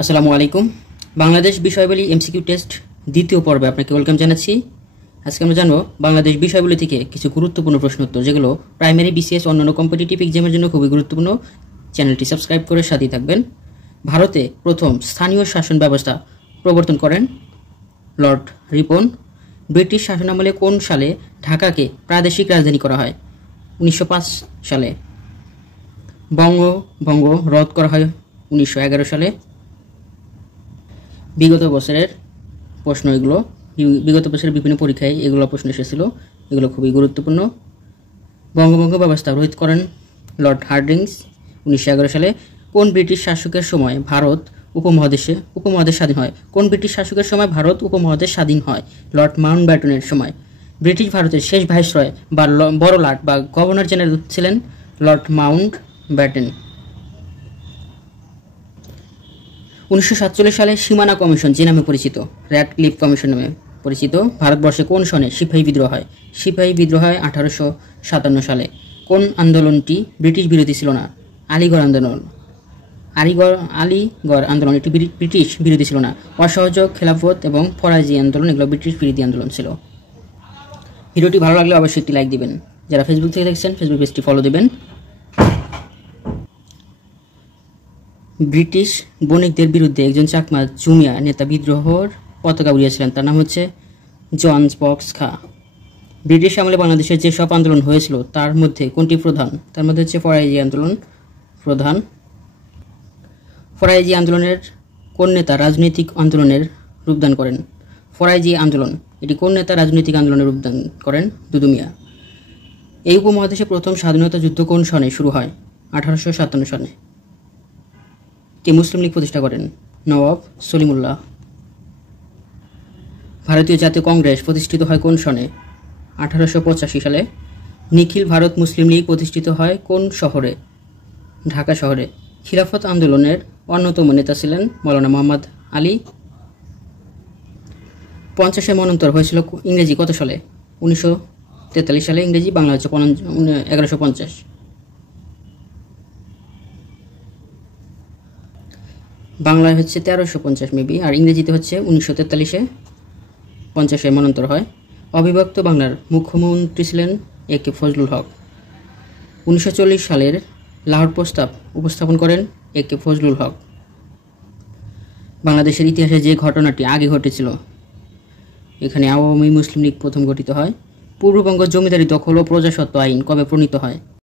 আসসালামু আলাইকুম। Bangladesh বিষয়বলী MCQ test দ্বিতীয় পর্বে আপনাকে ওয়েলকাম জানাচ্ছি। আজকে আমরা জানবো বাংলাদেশ বিষয়বলী থেকে কিছু গুরুত্বপূর্ণ প্রশ্ন উত্তর, যেগুলো প্রাইমারি, বিসিএস, অন্যান্য কম্পিটিটিভ এক্সামের জন্য খুবই গুরুত্বপূর্ণ। চ্যানেলটি সাবস্ক্রাইব করে সাথেই থাকবেন। ভারতে প্রথম স্থানীয় শাসন ব্যবস্থা প্রবর্তন করেন লর্ড রিপন। ব্রিটিশ শাসনামলে কোন সালে ঢাকাকে প্রাদেশিক রাজধানী করা হয়? 1905 সালে। বঙ্গভঙ্গ রদ করা হয় 1911 সালে। বিগত বছরের প্রশ্ন এগুলো, বিগত বছরের বিভিন্ন পরীক্ষায় এগুলো প্রশ্ন এসেছিল, এগুলো খুবই গুরুত্বপূর্ণ। বঙ্গভঙ্গ ব্যবস্থা রোধ করেন লর্ড হার্ডিঞ্জ 1911 সালে। কোন ব্রিটিশ শাসকের সময় ভারত উপমহাদেশ স্বাধীন হয়? কোন ব্রিটিশ শাসকের সময় ভারত উপমহাদেশ স্বাধীন হয়? লর্ড মাউন্টব্যাটেনের সময়। ব্রিটিশ ভারতের শেষ ভাইসরয় বা বড় লাট বা গভর্নর জেনারেল ছিলেন লর্ড মাউন্টব্যাটেন। 1947 সালে সীমানা কমিশন, যে নামে পরিচিত র্যাডক্লিফ কমিশন নামে পরিচিত, ভারতবর্ষে কোন সনে সিপাহী বিদ্রোহ হয়? সিপাহী বিদ্রোহ হয় 1857 সালে। কোন আন্দোলনটি ব্রিটিশ বিরোধী ছিল না? আলিগড় আন্দোলন। আলিগড় আন্দোলন এটি ব্রিটিশ বিরোধী ছিল না। অসহযোগ, খেলাফত এবং ফরাজি আন্দোলন এগুলো ব্রিটিশ বিরোধী আন্দোলন ছিল। ভিডিওটি ভালো লাগলে অবশ্যই একটি লাইক দিবেন। যারা ফেসবুক থেকে দেখছেন ফেসবুক পেজটি ফলো দিবেন। ব্রিটিশ বণিকদের বিরুদ্ধে একজন চাকমা জুমিয়া নেতা বিদ্রোহর পতাকা উড়িয়েছিলেন, তার নাম হচ্ছে জন বক্স খা। ব্রিটিশ আমলে বাংলাদেশের যে সব আন্দোলন হয়েছিল তার মধ্যে কোনটি প্রধান? তার মধ্যে হচ্ছে ফরাজি আন্দোলন প্রধান। ফরাজি আন্দোলনের কোন নেতা রাজনৈতিক আন্দোলনের রূপদান করেন? ফরাজি আন্দোলন এটি কোন নেতা রাজনৈতিক আন্দোলনের রূপদান করেন? দুদু মিয়া। এই উপমহাদেশে প্রথম স্বাধীনতা যুদ্ধ কোন সনে শুরু হয়? 1857 সনে। কে মুসলিম লীগ প্রতিষ্ঠা করেন? নওয়াব সলিমুল্লাহ। ভারতীয় জাতীয় কংগ্রেস প্রতিষ্ঠিত হয় কোন সনে? 1885 সালে। নিখিল ভারত মুসলিম লীগ প্রতিষ্ঠিত হয় কোন শহরে? ঢাকা শহরে। খিলাফত আন্দোলনের অন্যতম নেতা ছিলেন মৌলানা মোহাম্মদ আলী। 50-এর মন্বন্তর হয়েছিল ইংরেজি কত সালে? 1943 সালে। ইংরেজি, বাংলা হচ্ছে 1150। বাংলায় হচ্ছে 1350 মেবি, আর ইংরেজিতে হচ্ছে 1943-এ 50-এর মন্বন্তর হয়। অবিভক্ত বাংলার মুখ্যমন্ত্রী ছিলেন এ.কে ফজলুল হক। 1940 সালের লাহোর প্রস্তাব উপস্থাপন করেন এ.কে ফজলুল হক। বাংলাদেশের ইতিহাসে যে ঘটনাটি আগে ঘটেছিল, এখানে আওয়ামী মুসলিম লীগ প্রথম গঠিত হয়। পূর্ববঙ্গ জমিদারি দখল ও প্রজাস্বত্ব আইন কবে প্রণীত হয়?